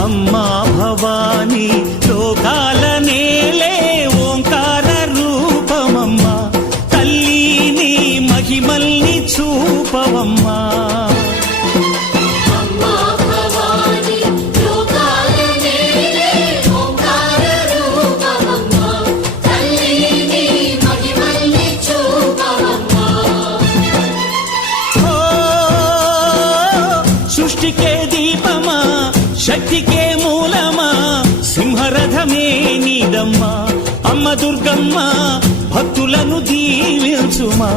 అమ్మా భవానీ లోకాల నేలే ఓంకార రూపమమ్మా తల్లి నీ మహిమల్ని చూపవమ్మా సృష్టికే దీపమా శక్తికే మూలమా సింహరథమే నీదమ్మా అమ్మ దుర్గమ్మ భక్తులను దీవించుమా